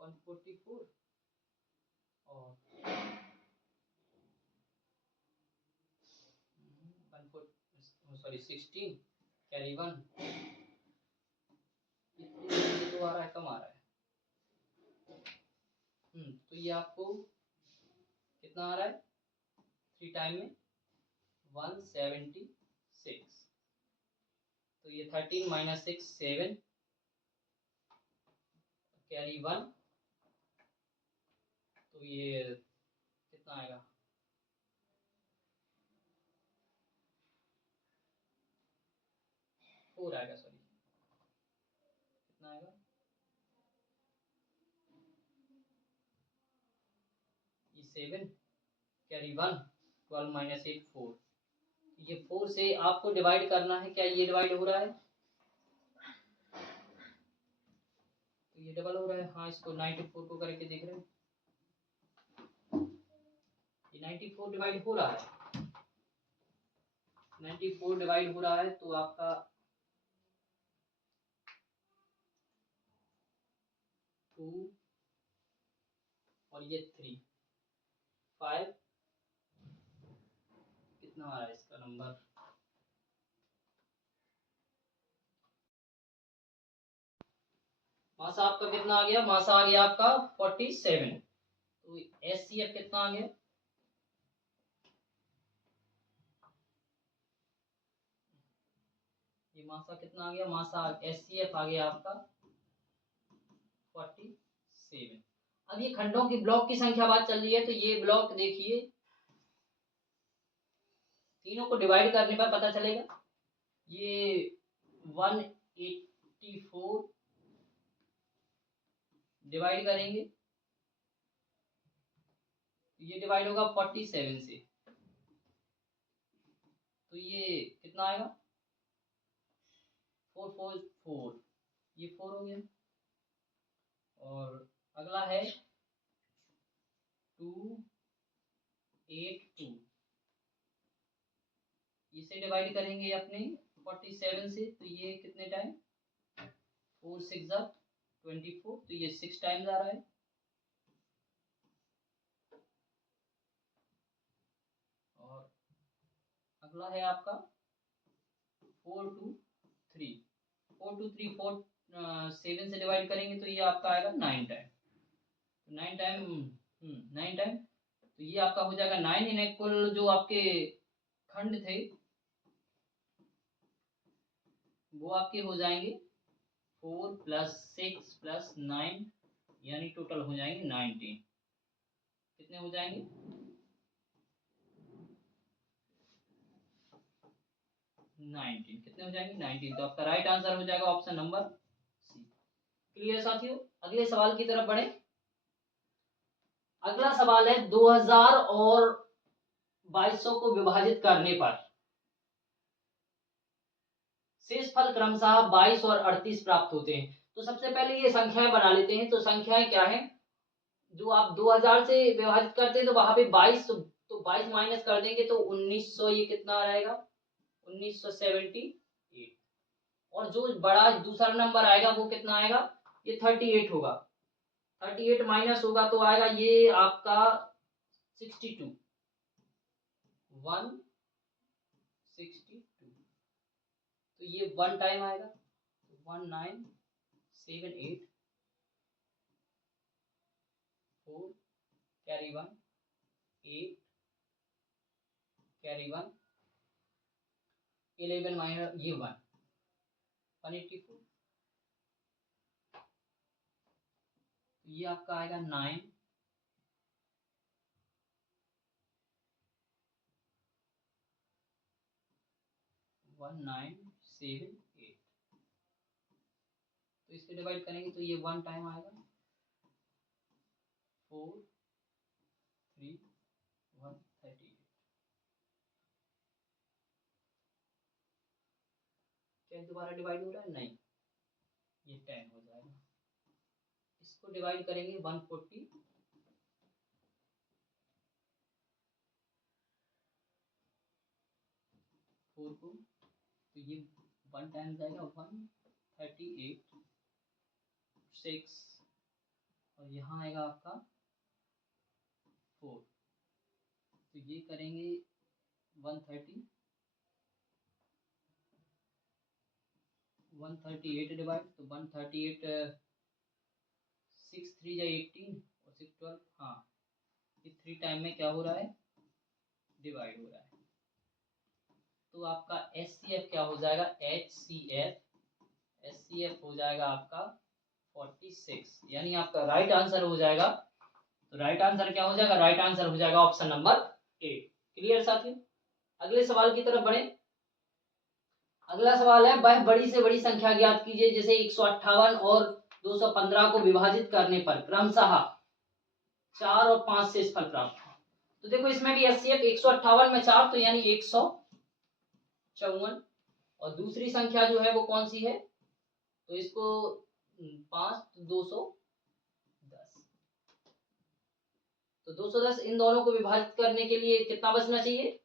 144 और 16 कैरी 1, ये तो आ रहा है, कम आ रहा है। तो ये आपको कितना आ रहा है, 3 टाइम में 176। तो ये 13 माइनस 6 7 कैरी 1, तो ये कितना आएगा, 4 आएगा, सॉरी कितना आएगा, ये 7 कैरी 1, 12 माइनस 8 4। ये 4 से आपको डिवाइड करना है, क्या ये डिवाइड हो रहा है, तो ये डबल हो रहा है। हाँ, इसको 94 को करके देख रहे हैं, ये 94 डिवाइड हो रहा है, 94 डिवाइड हो रहा है। तो आपका 2 और ये 3 5, कितना आ रहा है इसका नंबर, मासा आपका कितना आ गया, मासा आ गया आपका 47। तो एचसीएफ कितना आ गया, ये मासा कितना आ गया, मासा एचसीएफ आ गया आपका 47। अब ये खंडों की ब्लॉक की संख्या बात चल रही है, तो ये ब्लॉक देखिए, तीनों को डिवाइड करने पर पता चलेगा, ये 184 डिवाइड करेंगे तो ये डिवाइड होगा 47 से, तो ये कितना आएगा 444, ये 4 हो गया। और अगला है 282, इसे डिवाइड करेंगे अपने 47 से, तो ये कितने टाइम 4 6 जा 24, तो ये 6 टाइम्स आ रहा है। और अगला है आपका 4 2 3, 4 2 3 4 7 से डिवाइड करेंगे तो ये आपका आएगा 9 टाइम। तो 9 टाइम 9 टाइम, तो ये आपका हो जाएगा 9 इनइक्वल जो आपके खंड थे वो आपके हो जाएंगे 4 + 6 + 9, यानी टोटल हो जाएंगे 19। कितने हो जाएंगे? 19। कितने हो जाएंगे? 19। तो आपका राइट आंसर हो जाएगा ऑप्शन नंबर सी। क्लियर साथियों, अगले सवाल की तरफ बढ़े। अगला सवाल है 2000 और 2200 को विभाजित करने पर शेषफल क्रमशः 22 और 38 प्राप्त होते हैं। तो सबसे पहले ये संख्याएं बना लेते हैं। तो संख्याएं क्या है? जो आप 2000 से विभाजित करते हैं तो वहां पे 22, तो 22 माइनस कर देंगे तो 1900, ये कितना रहेगा? 1978। और जो बड़ा दूसरा नंबर आएगा वो कितना आएगा? ये 38 होगा। 38 माइनस होगा तो आएगा ये आपका 62, 162। तो ये 1 टाइम आएगा, 1978 4 कैरी 1 8 कैरी 1 11 माइनस ये 184। ये आपका आएगा 9 1978। तो इससे डिवाइड करेंगे तो ये 1 टाइम आएगा, 4 3 138। क्या दोबारा डिवाइड हो रहा है? नहीं, ये 10 हो जाएगा। इसको डिवाइड करेंगे 140, 4 को, तो ये 1 टाइम जाएगा 138 6, और यहाँ आएगा आपका 4। तो ये करेंगे 138 डिवाइड, तो 138 6 3 या 18 और 6 12, हाँ ये 3 टाइम में क्या हो रहा है? डिवाइड हो रहा है। तो आपका HCF क्या हो जाएगा? HCF हो जाएगा आपका 46, यानी आपका राइट आंसर हो जाएगा। तो राइट आंसर क्या हो जाएगा? राइट आंसर हो जाएगा ऑप्शन नंबर 8। क्लियर साथियों, अगले सवाल की तरफ बढ़े। अगला सवाल है वह बड़ी से बड़ी संख्या ज्ञात कीजिए जैसे 158 और 215 को विभाजित करने पर क्रमशः 4 और 5 शेषफल प्राप्त हो। तो देखो इसमें भी HCF 158 में 4, तो यानी 154। और दूसरी संख्या जो है वो कौन सी है? तो इसको 5 तो 210। तो 210 इन दोनों को विभाजित करने के लिए कितना बचना चाहिए?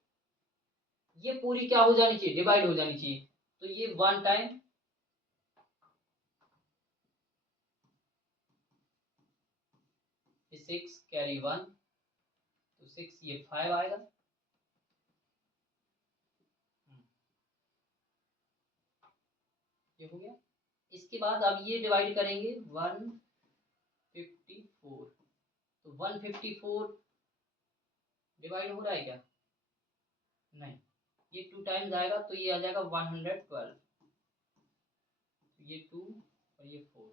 ये पूरी क्या हो जानी चाहिए? डिवाइड हो जानी चाहिए। तो ये 1 टाइम, 6 कैरी 1, तो 6 ये 5 आएगा। ये हो गया। इसके बाद अब ये डिवाइड करेंगे 154, तो 154 डिवाइड हो रहा है क्या? नहीं, ये 2 टाइम्स आएगा तो ये आ जाएगा 112। ये 2 और ये 4।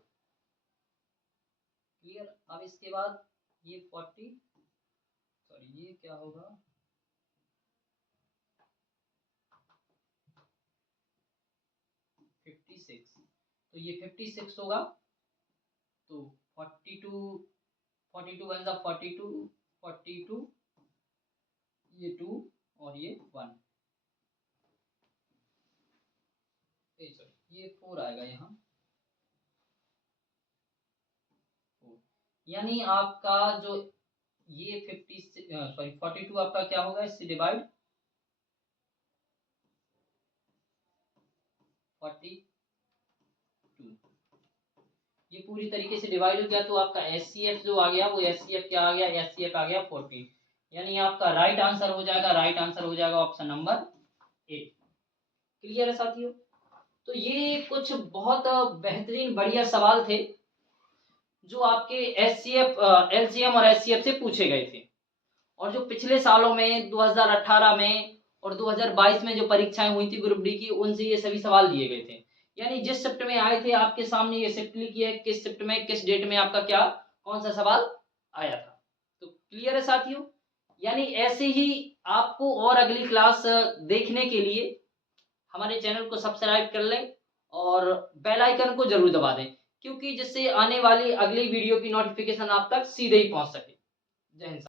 क्लियर। अब इसके बाद ये 40, सॉरी ये क्या होगा? 56, तो ये 56 होगा। तो 42 42 वन 42, 42 ये 2 और ये 1, सॉरी ये 4 आएगा यहाँ 4। यानी आपका जो ये 42 आपका क्या होगा? इससे डिवाइड 42, ये पूरी तरीके से डिवाइड हो गया तो आपका एचसीएफ जो आ गया वो एचसीएफ क्या आ गया, एचसीएफ आ गया 14। यानी आपका राइट आंसर हो जाएगा ऑप्शन नंबर ए। क्लियर है साथियों? तो ये कुछ बहुत बेहतरीन बढ़िया सवाल थे जो आपके एचसीएफ, एलसीएम और एचसीएफ से पूछे गए थे, और जो पिछले सालों में 2018 में और 2022 में जो परीक्षाएं हुई थी ग्रुप डी की, उनसे ये सभी सवाल लिए गए थे। यानी जिस शिफ्ट में आए थे आपके सामने ये शिफ्ट लिखी है, किस शिफ्ट में किस डेट में आपका क्या कौन सा सवाल आया था। तो क्लियर है साथियों? यानी ऐसे ही आपको और अगली क्लास देखने के लिए हमारे चैनल को सब्सक्राइब कर लें और बेल आइकन को जरूर दबा दें, क्योंकि जिससे आने वाली अगली वीडियो की नोटिफिकेशन आप तक सीधे ही पहुंच सके। जय हिंद।